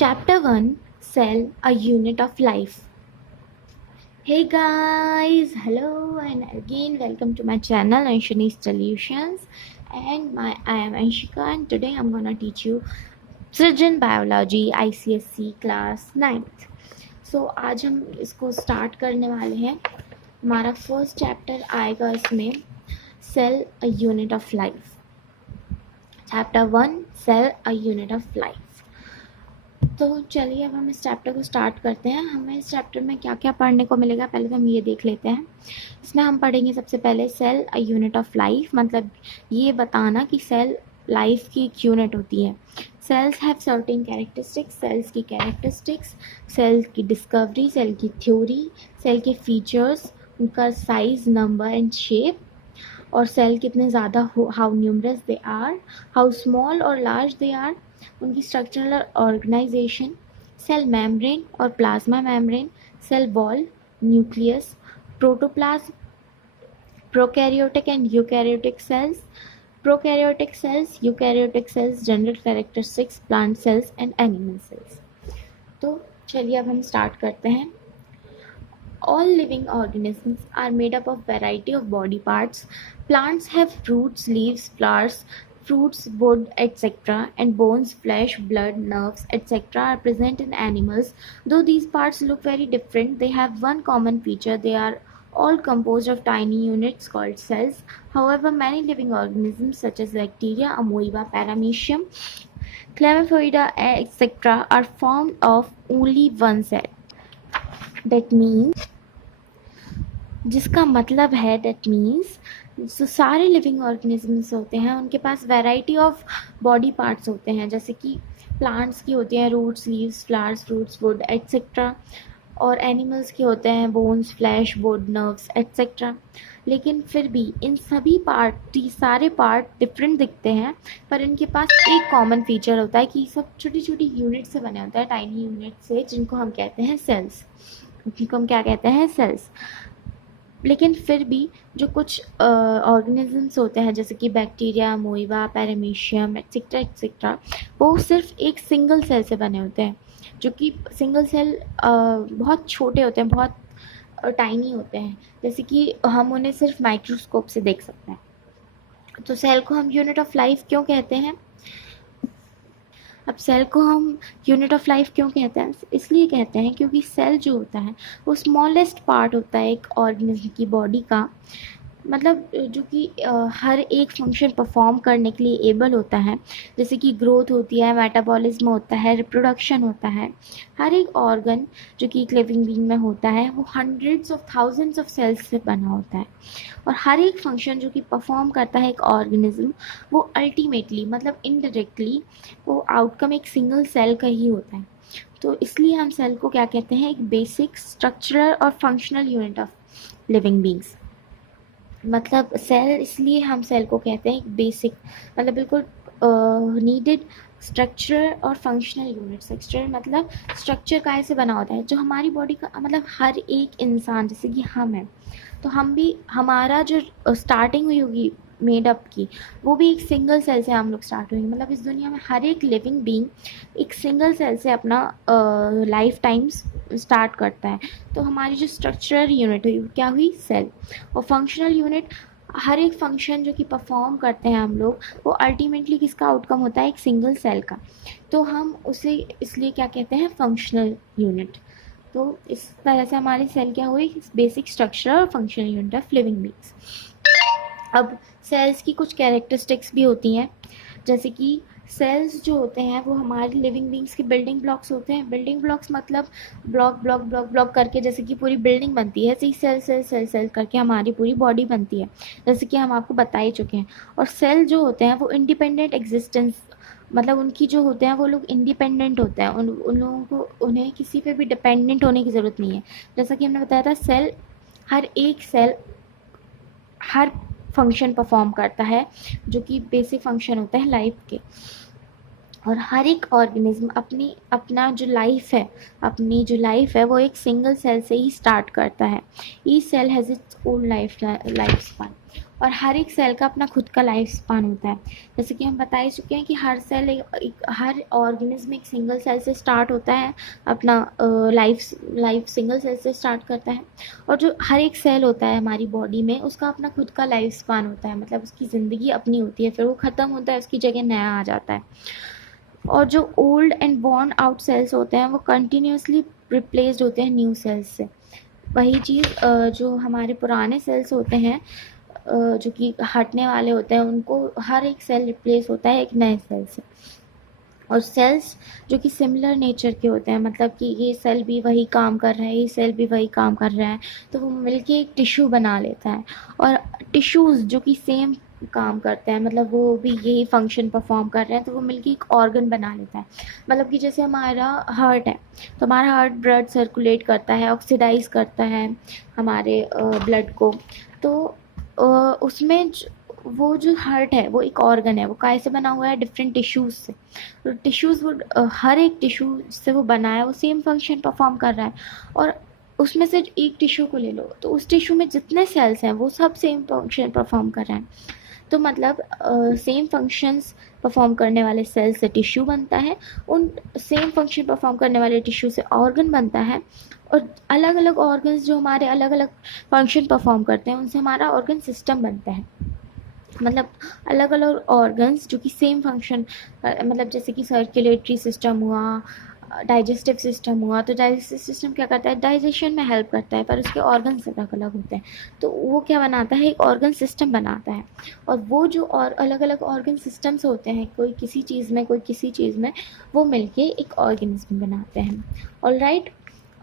Chapter 1, Cell, a Unit of Life. Hey guys, hello and again welcome to my channel Anshani's Solutions, and I am Anshika, and today I'm gonna teach you Surgeon Biology ICSE class 9th. So आज हम इसको start करने वाले हैं. हमारा first chapter आएगा इसमें Cell, a Unit of Life. Chapter 1, Cell, a Unit of Life. तो चलिए अब हम इस चैप्टर को स्टार्ट करते हैं. हमें इस चैप्टर में क्या क्या पढ़ने को मिलेगा पहले तो हम ये देख लेते हैं. इसमें हम पढ़ेंगे सबसे पहले cell a unit of life, मतलब ये बताना कि सेल लाइफ की एक यूनिट होती है. Cells have certain characteristics, cells की कैरेक्टरिस्टिक्स, सेल की डिस्कवरी, सेल की थ्योरी, सेल के फीचर्स, उनका साइज, नंबर एंड शेप, और सेल कितने ज़्यादा how numerous they are, how small और लार्ज दे आर, उनकी स्ट्रक्चरल ऑर्गेनाइजेशन, सेल मेम्ब्रेन और plasma membrane, cell wall, nucleus, protoplasm, prokaryotic and eukaryotic cells, prokaryotic cells, eukaryotic cells, general characteristics, plant cells and animal cells. तो चलिए अब हम start करते हैं. All living organisms are made up of variety of body parts. Plants have roots, leaves, flowers, fruits, wood, etc. and bones, flesh, blood, nerves, etc. are present in animals. Though these parts look very different, they have one common feature. They are all composed of tiny units called cells. However, many living organisms such as bacteria, amoeba, paramecium, chlamydophora, etc. are formed of only one cell. That means जिसका मतलब है that means जो सारे living organisms होते हैं उनके पास variety of body parts होते हैं, जैसे कि प्लांट्स की होती हैं roots, leaves, flowers, fruits, wood etcetera, और एनिमल्स के होते हैं bones, flesh, wood, nerves etcetera. लेकिन फिर भी इन सभी सारे पार्ट डिफरेंट दिखते हैं, पर इनके पास एक कॉमन फीचर होता है कि सब छोटी छोटी यूनिट से बने होते हैं, टाइनी यूनिट से, जिनको हम कहते हैं सेल्स. जिनको हम क्या कहते हैं? सेल्स. लेकिन फिर भी जो कुछ ऑर्गेनिजम्स होते हैं जैसे कि बैक्टीरिया, अमोइबा, पैरामीशियम एट्सेट्रा एट्सेट्रा, वो सिर्फ एक सिंगल सेल से बने होते हैं, जो कि सिंगल सेल बहुत छोटे होते हैं, बहुत टाइनी होते हैं, जैसे कि हम उन्हें सिर्फ माइक्रोस्कोप से देख सकते हैं. तो सेल को हम यूनिट ऑफ लाइफ क्यों कहते हैं? अब सेल को हम यूनिट ऑफ लाइफ क्यों कहते हैं? इसलिए कहते हैं क्योंकि सेल जो होता है वो स्मॉलेस्ट पार्ट होता है एक ऑर्गेनिज्म की बॉडी का, मतलब जो कि हर एक फंक्शन परफॉर्म करने के लिए एबल होता है, जैसे कि ग्रोथ होती है, मेटाबॉलिज्म होता है, रिप्रोडक्शन होता है. हर एक ऑर्गन जो कि एक लिविंग बीइंग में होता है वो hundreds of thousands of cells से बना होता है, और हर एक फंक्शन जो कि परफॉर्म करता है एक ऑर्गेनिज्म वो अल्टीमेटली मतलब इनडायरेक्टली वो आउटकम एक सिंगल सेल का ही होता है. तो इसलिए हम सेल को क्या कहते हैं? एक बेसिक स्ट्रक्चरल और functional unit of living beings. मतलब सेल, इसलिए हम सेल को कहते हैं एक बेसिक, मतलब बिल्कुल नीडेड स्ट्रक्चर और फंक्शनल यूनिट. स्ट्रक्चर मतलब स्ट्रक्चर काय से बना होता है, जो हमारी बॉडी का मतलब हर एक इंसान, जैसे कि हम हैं तो हम भी, हमारा जो स्टार्टिंग हुई होगी मेडअप की, वो भी एक सिंगल सेल से हम लोग स्टार्ट हुएंगे. मतलब इस दुनिया में हर एक लिविंग बीइंग एक सिंगल सेल से अपना लाइफ टाइम्स स्टार्ट करता है. तो हमारी जो स्ट्रक्चरल यूनिट हुई क्या हुई? सेल. और फंक्शनल यूनिट, हर एक फंक्शन जो कि परफॉर्म करते हैं हम लोग, वो अल्टीमेटली किसका आउटकम होता है? एक सिंगल सेल का. तो हम उसे इसलिए क्या कहते हैं? Functional unit. तो इस तरह से हमारी सेल क्या हुई? बेसिक स्ट्रक्चर और functional unit of living beings. अब सेल्स की कुछ कैरेक्टरिस्टिक्स भी होती हैं, जैसे कि सेल्स जो होते हैं वो हमारी लिविंग बीइंग्स के बिल्डिंग ब्लॉक्स होते हैं. बिल्डिंग ब्लॉक्स मतलब ब्लॉक ब्लॉक ब्लॉक ब्लॉक करके जैसे कि पूरी बिल्डिंग बनती है, ऐसे ही सेल सेल सेल सेल करके हमारी पूरी बॉडी बनती है, जैसे कि हम आपको बता ही चुके हैं. और सेल जो होते हैं वो इंडिपेंडेंट एग्जिस्टेंस, मतलब उनकी जो होते हैं वो लोग इंडिपेंडेंट होते हैं, उन लोगों को, उन्हें किसी पे भी डिपेंडेंट होने की ज़रूरत नहीं है. जैसा कि हमने बताया था, सेल, हर एक सेल हर फंक्शन परफॉर्म करता है जो कि बेसिक फंक्शन होता है लाइफ के. और हर एक ऑर्गेनिज्म अपनी जो लाइफ है वो एक सिंगल सेल से ही स्टार्ट करता है. Each cell has its own life span. और हर एक सेल का अपना खुद का लाइफ स्पान होता है। जैसे कि हम बता ही चुके हैं कि हर सेल हर ऑर्गेनिज्म एक सिंगल सेल से स्टार्ट होता है, अपना लाइफ सिंगल सेल से स्टार्ट करता है। और जो हर एक सेल होता है हमारी बॉडी में, उसका अपना खुद का लाइफ स्पान होता है, मतलब उसकी ज़िंदगी अपनी होती है, फिर वो ख़त्म होता है, उसकी जगह नया आ जाता है। और जो old and born out sales होते हैं वो कंटिन्यूसली रिप्लेस्ड होते हैं न्यू सेल्स से। वही चीज़ जो हमारे पुराने सेल्स होते हैं, जो कि हटने वाले होते हैं, उनको हर एक सेल रिप्लेस होता है एक नए सेल से। और सेल्स जो कि सिमिलर नेचर के होते हैं, मतलब कि ये सेल भी वही काम कर रहा है, ये सेल भी वही काम कर रहा है, तो वो मिलके एक टिश्यू बना लेता है। और टिश्यूज़ जो कि सेम काम करते हैं, मतलब वो भी यही फंक्शन परफॉर्म कर रहे हैं, तो वो मिलके एक ऑर्गन बना लेता है। मतलब कि जैसे हमारा हार्ट है, तो हमारा हार्ट ब्लड सर्कुलेट करता है, ऑक्सीडाइज करता है हमारे ब्लड को। तो उसमें वो जो हार्ट है वो एक ऑर्गन है, वो काय से बना हुआ है, डिफरेंट टिश्यूज़ से। तो टिश्यूज़ वो हर एक टिश्यू जिससे वो बना है वो सेम फंक्शन परफॉर्म कर रहा है। और उसमें से एक टिश्यू को ले लो, तो उस टिश्यू में जितने सेल्स हैं वो सब सेम फंक्शन परफॉर्म कर रहे हैं। तो मतलब सेम फंक्शंस परफॉर्म करने वाले सेल से टिश्यू बनता है, उन सेम फंक्शन परफॉर्म करने वाले टिश्यू से ऑर्गन बनता है। और अलग अलग ऑर्गन्स जो हमारे अलग अलग फंक्शन परफॉर्म करते हैं, उनसे हमारा ऑर्गन सिस्टम बनता है। मतलब अलग अलग ऑर्गन्स जो कि सेम फंक्शन, मतलब जैसे कि सर्कुलेटरी सिस्टम हुआ, डाइजेस्टिव सिस्टम हुआ, तो डाइजेस्टिव सिस्टम क्या करता है, डाइजेशन में हेल्प करता है, पर उसके ऑर्गन्स अलग अलग होते हैं। तो वो क्या बनाता है, एक ऑर्गन सिस्टम बनाता है। और वो जो और अलग अलग ऑर्गन सिस्टम्स होते हैं, कोई किसी चीज़ में, कोई किसी चीज़ में, वो मिलके एक ऑर्गेनिज्म बनाते हैं। ऑलराइट।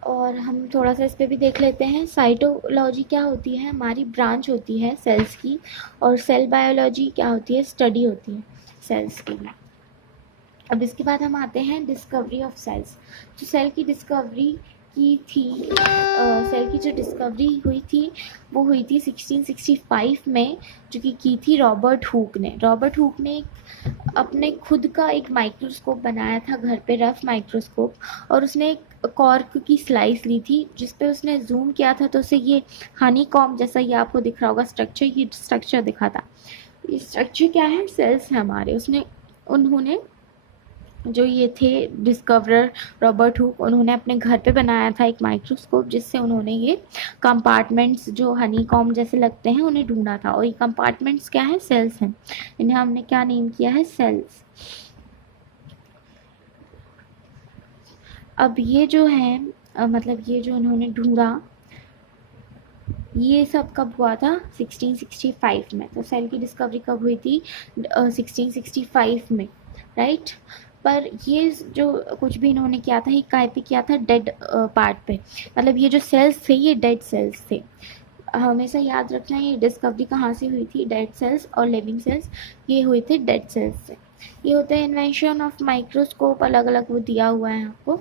और हम थोड़ा सा इस पे भी देख लेते हैं, साइटोलॉजी क्या होती है, हमारी ब्रांच होती है सेल्स की। और सेल बायोलॉजी क्या होती है, स्टडी होती है सेल्स की। अब इसके बाद हम आते हैं डिस्कवरी ऑफ सेल्स। जो सेल की डिस्कवरी की थी, सेल की जो डिस्कवरी हुई थी वो हुई थी 1665 में, जो कि की थी रॉबर्ट हुक ने। रॉबर्ट हुक ने अपने खुद का एक माइक्रोस्कोप बनाया था घर पे, रफ माइक्रोस्कोप। और उसने एक कॉर्क की स्लाइस ली थी जिस पे उसने जूम किया था, तो उसे ये हनी कॉम्ब जैसा ये आपको दिख रहा होगा स्ट्रक्चर, ये स्ट्रक्चर दिखा था। ये स्ट्रक्चर क्या है, सेल्स हैं हमारे। उन्होंने जो ये थे डिस्कवरर रॉबर्ट हुक, उन्होंने अपने घर पे बनाया था एक माइक्रोस्कोप, जिससे उन्होंने ये कंपार्टमेंट्स जो हनी कॉम्ब जैसे लगते हैं उन्हें ढूंढा था। और ये कंपार्टमेंट्स क्या है, सेल्स हैं। इन्हें हमने क्या नेम किया है, सेल्स। अब ये जो है मतलब ये जो उन्होंने ढूंढा, ये सब कब हुआ था, 1665 में। तो सेल की डिस्कवरी कब हुई थी, 1665 में, राइट। पर ये जो कुछ भी इन्होंने किया था, ये काय पे किया था, डेड पार्ट पे। मतलब ये जो सेल्स थे ये डेड सेल्स थे। हमेशा याद रखना, ये डिस्कवरी कहाँ से हुई थी, डेड सेल्स और लिविंग सेल्स, ये हुए थे डेड सेल्स से। ये होता है इन्वेंशन ऑफ माइक्रोस्कोप, अलग अलग वो दिया हुआ है आपको।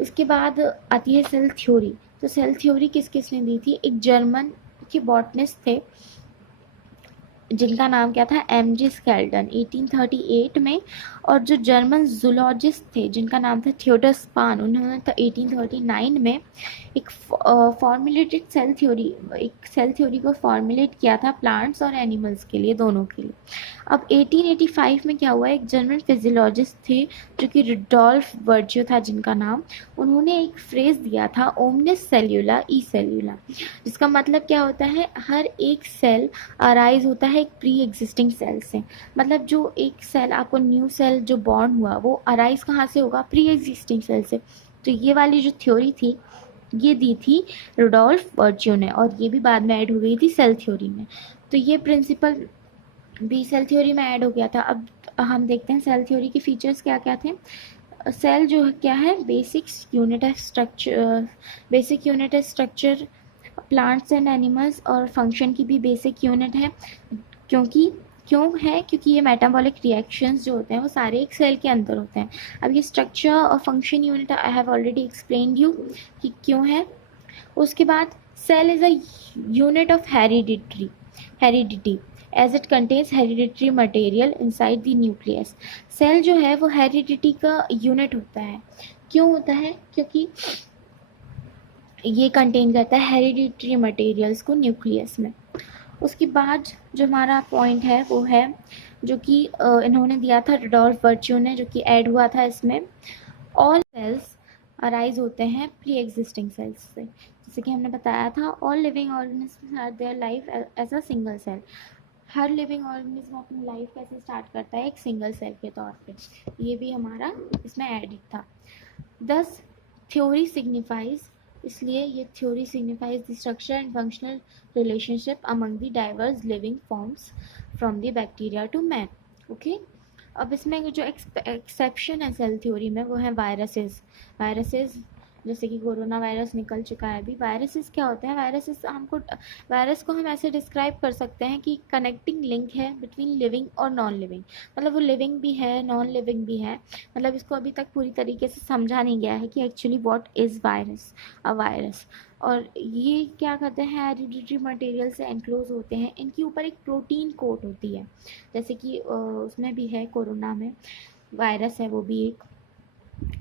इसके बाद आती है सेल थ्योरी। तो सेल थ्योरी किस किसने दी थी, एक जर्मन के बॉटनिस्ट थे जिनका नाम क्या था, एम जी स्केल्टन, 1838 में। और जो जर्मन जूलॉजिस्ट थे जिनका नाम था थियोडर स्पान, उन्होंने तो 1839 में एक फॉर्मुलेटेड सेल थ्योरी, एक सेल थ्योरी को फॉर्मुलेट किया था प्लांट्स और एनिमल्स के लिए, दोनों के लिए। अब 1885 में क्या हुआ, एक जर्मन फिजियोलॉजिस्ट थे जो कि रुडोल्फ वर्जियो था जिनका नाम, उन्होंने एक फ्रेज दिया था, ओमनिस सेल्यूला ई सेल्यूला, जिसका मतलब क्या होता है, हर एक सेल अराइज होता है एक प्री एग्जिस्टिंग सेल से। मतलब जो एक सेल, आपको न्यू सेल जो बॉर्न हुआ, वो अराइज कहाँ से होगा, प्री एग्जिस्टिंग सेल से। तो ये वाली जो थ्योरी थी ये दी थी रुडोल्फ वर्जियो ने, और ये भी बाद में ऐड हो गई थी सेल थ्योरी में। तो ये प्रिंसिपल भी सेल थ्योरी में ऐड हो गया था। अब हम देखते हैं सेल थ्योरी के फीचर्स क्या क्या थे। सेल जो क्या है, basic unit of structure, basic unit of structure plants and animals, और फंक्शन की भी बेसिक यूनिट है। क्योंकि ये मेटाबॉलिक रिएक्शंस जो होते हैं वो सारे एक सेल के अंदर होते हैं। अब ये स्ट्रक्चर और function unit I have already explained you कि क्यों है। उसके बाद cell is a unit of heredity as it contains hereditary material inside the nucleus. Cell जो है वो हेरिडिटी का यूनिट होता है। क्यों होता है, क्योंकि ये कंटेन करता है हेरिडिटरी मटेरियल्स को न्यूक्लियस में। उसके बाद जो हमारा पॉइंट है वो है जो कि इन्होंने दिया था रुडोल्फ वर्च्यू ने, जो कि ऐड हुआ था इसमें, ऑल सेल्स अराइज होते हैं प्री एग्जिस्टिंग सेल्स से। जैसे कि हमने बताया था all living organism are their life as a single cell. हर लिविंग ऑर्गेनिज्म अपनी लाइफ कैसे स्टार्ट करता है, एक सिंगल सेल के तौर पे। ये भी हमारा इसमें एडिट था। दस थ्योरी सिग्निफाइज, इसलिए ये theory signifies the structure and functional relationship among the diverse living forms from the bacteria to man. Okay, अब इसमें जो एक्सेप्शन है सेल थ्योरी में वो है वायरसेस। वायरसेस जैसे कि कोरोना वायरस निकल चुका है अभी। वायरसेस क्या होते हैं? वायरस को हम ऐसे डिस्क्राइब कर सकते हैं कि कनेक्टिंग लिंक है बिटवीन लिविंग और नॉन लिविंग। मतलब वो लिविंग भी है, नॉन लिविंग भी है। मतलब इसको अभी तक पूरी तरीके से समझा नहीं गया है कि actually what is virus, a virus. और ये क्या करते हैं, हेरिडिटरी मटेरियल से एनक्लोज होते हैं। इनके ऊपर एक प्रोटीन कोट होती है, जैसे कि उसमें भी है, कोरोना में वायरस है वो भी एक।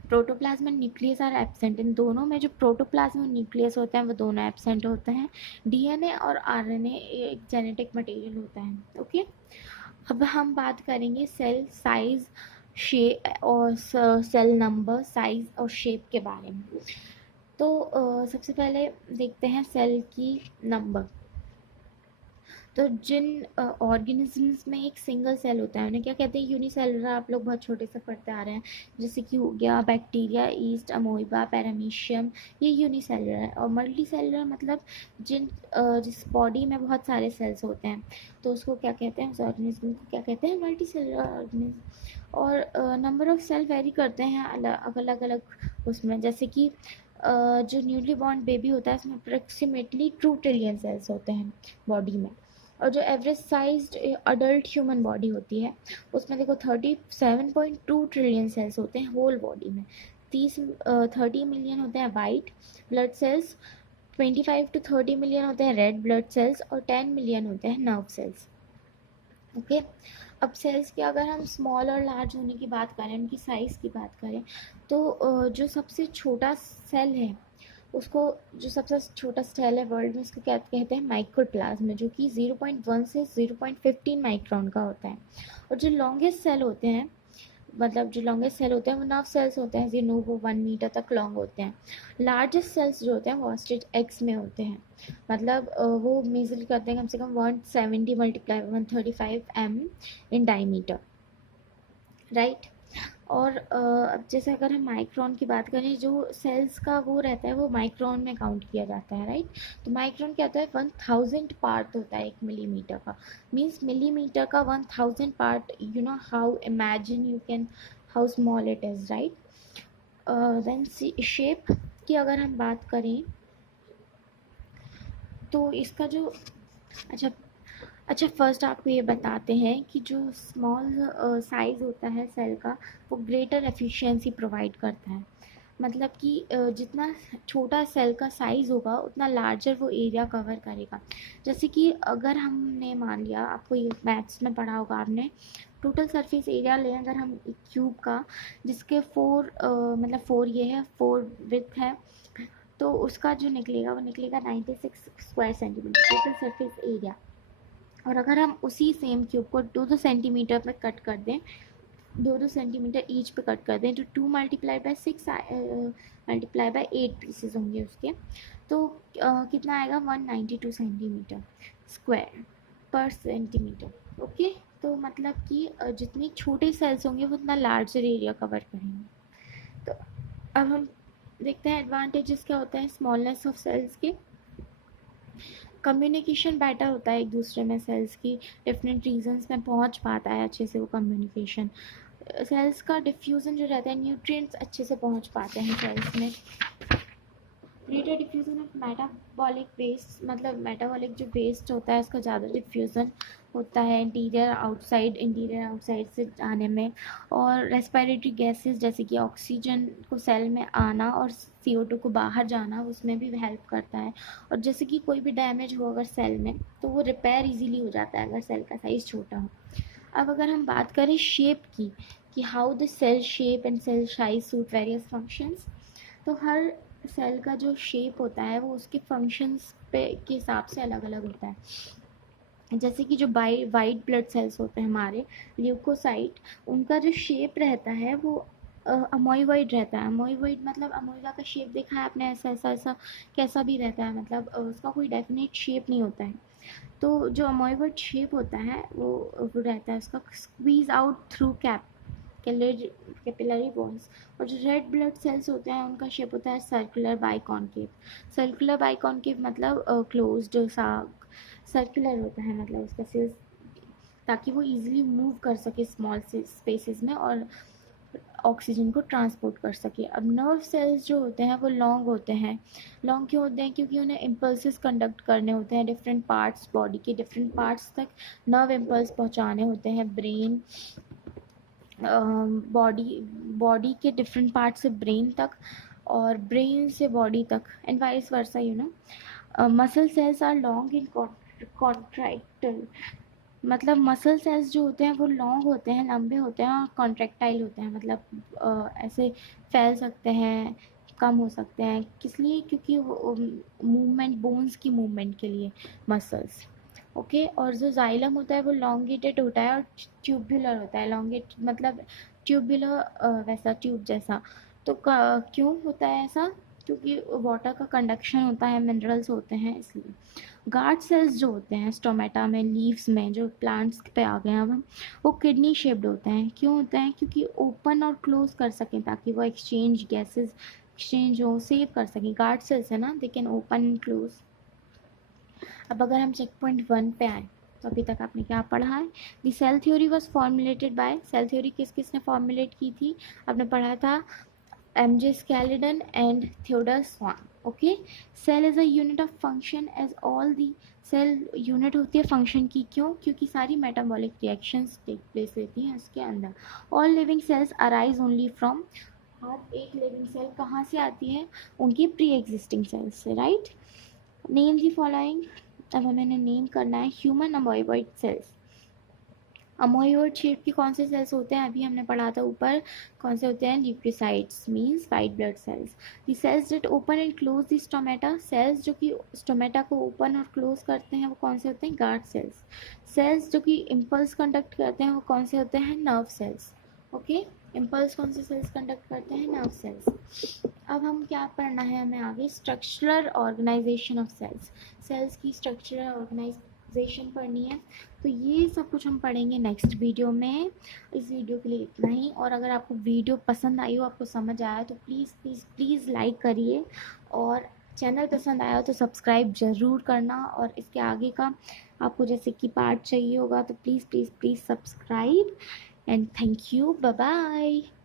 Protoplasm and nucleus are absent. इन दोनों में जो प्रोटोप्लाज्म और न्यूक्लियस होते हैं वो दोनों एब्सेंट होते हैं। डीएनए और आरएनए एक जेनेटिक मटेरियल होता है। ओके, अब हम बात करेंगे सेल साइज, शेप और सेल नंबर, साइज और शेप के बारे में। तो सबसे पहले देखते हैं सेल की नंबर। तो जिन ऑर्गेनिजम्स में एक सिंगल सेल होता है उन्हें क्या कहते हैं, यूनिसेलुलर। आप लोग बहुत छोटे से पढ़ते आ रहे हैं, जैसे कि हो गया बैक्टीरिया, ईस्ट, अमोइबा, पैरामीशियम, ये यूनिसेलुलर है। और मल्टी सेलुलर मतलब जिस बॉडी में बहुत सारे सेल्स होते हैं तो उसको क्या कहते हैं, उस ऑर्गेनिज्म को क्या कहते हैं, मल्टी सेलुलर ऑर्गेनिज्म। और नंबर ऑफ सेल वेरी करते हैं अलग अलग उसमें। जैसे कि जो न्यूली बॉर्न बेबी होता है उसमें अप्रोक्सीमेटली 2 ट्रिलियन सेल्स होते हैं बॉडी में। और जो average sized adult human body होती है उसमें देखो 37.2 ट्रिलियन सेल्स होते हैं होल बॉडी में। 30 मिलियन होते हैं white blood sales, 25 to 30 million होते हैं रेड ब्लड सेल्स, और 10 मिलियन होते हैं नर्व सेल्स। ओके, अब सेल्स की अगर हम स्मॉल और लार्ज होने की बात करें, उनकी साइज़ की बात करें, तो जो सबसे छोटा सेल है उसको, जो सबसे छोटा सेल है वर्ल्ड में, उसको क्या कहते हैं, माइक्रोप्लाज्म, जो कि 0.1 से 0.15 माइक्रोन का होता है। और जो लॉन्गेस्ट सेल होते हैं, मतलब जो लॉन्गेस्ट सेल होते हैं वो नर्व सेल्स होते हैं, जिन्हों वो 1 मीटर तक लॉन्ग होते हैं। लार्जेस्ट सेल्स जो होते हैं वो ऑस्ट्रिच एग्स में होते हैं। मतलब वो मेजर करते हैं कम से कम 170 मल्टीप्लाई 135 in डायमीटर, राइट। और अब जैसे अगर हम माइक्रोन की बात करें, जो सेल्स का वो रहता है वो माइक्रोन में काउंट किया जाता है, राइट। तो माइक्रोन क्या होता है, 1000 पार्ट होता है एक मिलीमीटर का। मीन्स मिलीमीटर का 1000 part, you know how imagine you can how small it is, right. Then shape की अगर हम बात करें तो इसका जो, अच्छा अच्छा फर्स्ट आपको ये बताते हैं कि जो स्मॉल साइज़ होता है सेल का वो ग्रेटर एफिशिएंसी प्रोवाइड करता है। मतलब कि जितना छोटा सेल का साइज़ होगा उतना लार्जर वो एरिया कवर करेगा। जैसे कि अगर हमने मान लिया, आपको ये मैथ्स में पढ़ा होगा आपने, टोटल सरफेस एरिया लें अगर हम एक क्यूब का, जिसके 4 मतलब 4 ये है, 4 विड्थ है, तो उसका जो निकलेगा वो निकलेगा 96 square centimetre total surface area. और अगर हम उसी सेम क्यूब को 2-2 सेंटीमीटर पे कट कर दें, 2-2 सेंटीमीटर ईच पे कट कर दें, तो 2 multiply by 6 multiply by 8 pieces होंगे उसके, तो कितना आएगा, 192 सेंटीमीटर स्क्वायर पर सेंटीमीटर। ओके, तो मतलब कि जितने छोटे सेल्स होंगे वो उतना लार्जर एरिया कवर करेंगे। तो अब हम देखते हैं एडवांटेजेस क्या होता है स्मॉलनेस ऑफ सेल्स के। कम्युनिकेशन बेटर होता है एक दूसरे में सेल्स की, डिफरेंट रीजन्स में पहुंच पाता है अच्छे से वो कम्युनिकेशन। सेल्स का डिफ्यूज़न जो रहता है, न्यूट्रिएंट्स अच्छे से पहुंच पाते हैं सेल्स में। Greater diffusion of metabolic waste, मतलब मेटाबॉलिक जो वेस्ट होता है उसका ज़्यादा डिफ्यूज़न होता है इंटीरियर आउटसाइड से आने में। और रेस्पिरेटरी गैसेस जैसे कि ऑक्सीजन को सेल में आना और CO2 को बाहर जाना, उसमें भी हेल्प करता है। और जैसे कि कोई भी डैमेज हो अगर सेल में तो वो रिपेयर इजीली हो जाता है अगर सेल का साइज़ छोटा हो। अब अगर हम बात करें शेप की, कि how the cell shape and cell size suit various functions, तो हर सेल का जो शेप होता है वो उसके फंक्शंस पे के हिसाब से अलग अलग होता है। जैसे कि जो वाइट ब्लड सेल्स होते हैं हमारे ल्यूकोसाइट, उनका जो शेप रहता है वो अमोइवॉइड रहता है। अमोइवॉइड मतलब अमोइवा का शेप देखा है आपने, ऐसा ऐसा ऐसा कैसा भी रहता है, मतलब उसका कोई डेफिनेट शेप नहीं होता है। तो जो अमोइवॉइड शेप होता है वो रहता है उसका squeeze out through capillary bones. और जो रेड ब्लड सेल्स होते हैं उनका शेप होता है सर्कुलर बाइकॉन्केव। सर्कुलर बाइकॉन्केव मतलब क्लोज्ड सा सर्कुलर होता है, मतलब उसका सेल्स, ताकि वो इजीली मूव कर सके स्मॉल से स्पेसेस में और ऑक्सीजन को ट्रांसपोर्ट कर सके। अब नर्व सेल्स जो होते हैं वो लॉन्ग होते हैं। लॉन्ग क्यों होते हैं? क्योंकि उन्हें इम्पल्सेस कंडक्ट करने होते हैं डिफरेंट पार्ट्स, बॉडी के डिफरेंट पार्ट्स तक नर्व इम्पल्स पहुंचाने होते हैं। ब्रेन, बॉडी बॉडी के डिफरेंट पार्ट से ब्रेन तक और ब्रेन से बॉडी तक, and vice versa, you know. Muscle cells are long in contractile, मतलब मसल सेल्स जो होते हैं वो लॉन्ग होते हैं, लंबे होते हैं और कॉन्ट्रैक्टाइल होते हैं, मतलब ऐसे फैल सकते हैं, कम हो सकते हैं। किस लिए? क्योंकि वो मूवमेंट, बोन्स की मूवमेंट के लिए मसल्स। ओके। और जो जाइलम होता है वो लॉन्गेटेड होता है और ट्यूबुलर होता है। लॉन्गेट मतलब ट्यूबुलर, वैसा ट्यूब जैसा। तो क्यों होता है ऐसा? क्योंकि वाटर का कंडक्शन होता है, मिनरल्स होते हैं, इसलिए। गार्ड सेल्स जो होते हैं स्टोमेटा में, लीव्स में, जो प्लांट्स पे आ गए हैं अब हम, वो किडनी शेप्ड होते हैं। क्यों होते हैं? क्योंकि ओपन और क्लोज कर सकें, ताकि वो एक्सचेंज गैसेस एक्सचेंज हो, सेव कर सकें। गार्ड सेल्स है ना, they can open and close. अब अगर हम चेक पॉइंट 1 पे आए तो अभी तक आपने क्या पढ़ा है? The cell theory was formulated by, cell theory किस किसने फॉर्मुलेट की थी? आपने पढ़ा था MJ Scalidon and Theodor Swan. Okay, cell is a unit of function as all the cell unit होती है function की। क्यों? क्योंकि सारी metabolic reactions take place लेती हैं उसके अंदर। All living cells arise only from, हर एक लिविंग सेल कहाँ से आती है? उनकी प्री एग्जिस्टिंग सेल्स से, राइट। नेम दी फॉलोइंग, अब हमें नेम करना है। ह्यूमन अमोइबॉइड सेल्स, अमोइड शेप के कौन से सेल्स होते हैं? अभी हमने पढ़ा था ऊपर, कौन से होते हैं? Leucocytes means white blood cells. The cells that open and close the stomata, cells जो कि स्टोमेटा को ओपन और क्लोज करते हैं वो कौन से होते हैं? Guard cells. सेल्स जो कि इम्पल्स कंडक्ट करते हैं वो कौन से होते हैं? Nerve sales. ओके, इम्पल्स कौन से सेल्स कंडक्ट करते हैं? Nerve cells. अब हम क्या पढ़ना है हमें आगे? Structural organisation of cells, cells की स्ट्रक्चरल ऑर्गेनाइजेशन पढ़नी है। तो ये सब कुछ हम पढ़ेंगे नेक्स्ट वीडियो में। इस वीडियो के लिए इतना ही। और अगर आपको वीडियो पसंद आई हो, आपको समझ आया, तो प्लीज़ प्लीज़ प्लीज़ लाइक करिए, और चैनल पसंद आया हो तो सब्सक्राइब ज़रूर करना। और इसके आगे का आपको जैसे कि पार्ट चाहिए होगा तो please please please subscribe. And thank you, bye bye.